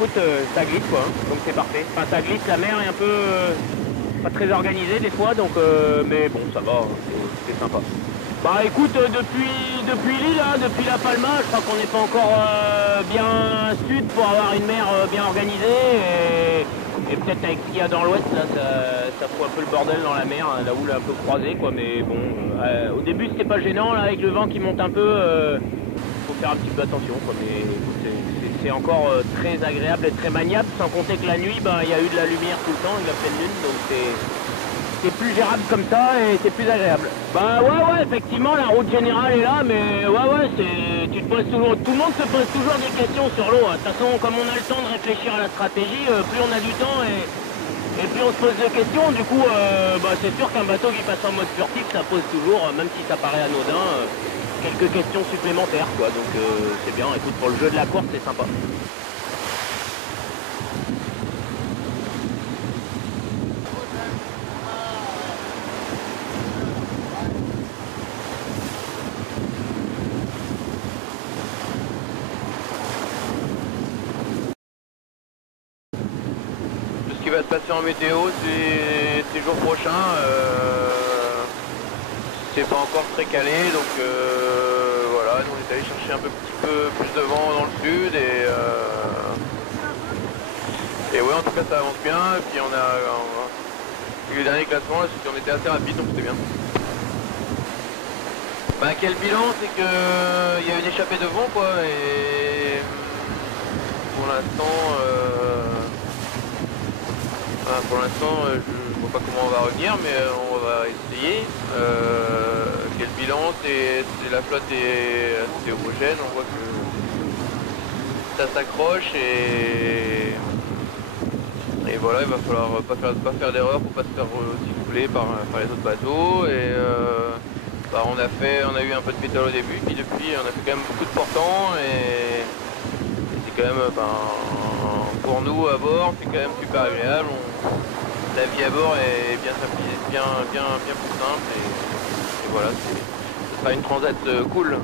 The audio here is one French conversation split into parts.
écoute, ça glisse quoi, hein, donc c'est parfait. Enfin ça glisse, la mer est un peu pas très organisée des fois, donc mais bon ça va, c'est sympa. Bah écoute, depuis l'île, hein, depuis La Palma, je crois qu'on n'est pas encore bien sud pour avoir une mer bien organisée et peut-être avec ce qu'il y a dans l'ouest là, ça fout un peu le bordel dans la mer, hein, la houle est un peu croisée quoi, mais bon, au début c'était pas gênant, là avec le vent qui monte un peu, faut faire un petit peu attention quoi, mais c'est encore très agréable et très maniable, sans compter que la nuit, ben, il y a eu de la lumière tout le temps, il a pleine lune, donc c'est plus gérable comme ça et c'est plus agréable. Bah ouais, effectivement, la route générale est là, mais ouais, tu te poses toujours, tout le monde se pose toujours des questions sur l'eau. De toute façon, comme on a le temps de réfléchir à la stratégie, plus on a du temps et plus on se pose des questions. Du coup, bah, c'est sûr qu'un bateau qui passe en mode furtif, ça pose toujours, même si ça paraît anodin, quelques questions supplémentaires, quoi. Donc c'est bien. Écoute, pour le jeu de la course, c'est sympa. Ce qui va se passer en météo ces jours prochains, c'est pas encore très calé, donc voilà, nous on est allé chercher un petit peu plus de vent dans le sud et ouais, en tout cas ça avance bien, et puis on a les derniers classements là, on était assez rapide, donc c'était bien. Bah quel bilan, c'est que il y a une échappée de vent quoi, et pour l'instant je vois pas comment on va revenir, mais on va essayer. Quel bilan, c'est la flotte est assez homogène, on voit que ça s'accroche et voilà, il va falloir pas faire d'erreur pour pas se faire siffler par les autres bateaux. Et bah, on a eu un peu de pétale au début, puis depuis on a fait quand même beaucoup de portants et c'est quand même, pour nous à bord, c'est quand même super agréable. La vie à bord est bien simple, bien plus simple et voilà, ce sera une transat cool.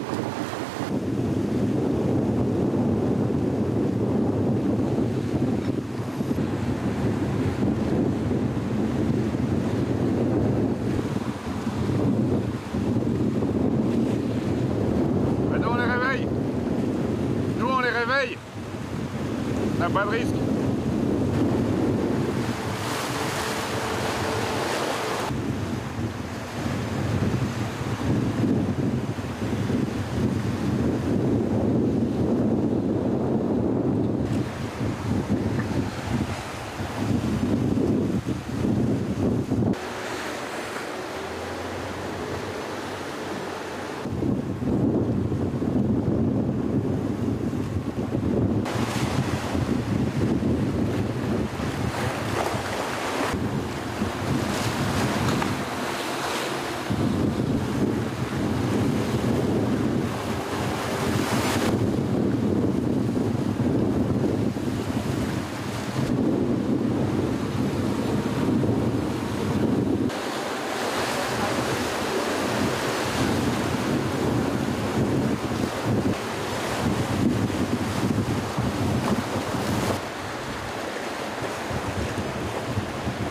Nous on les réveille. On n'a pas de risque.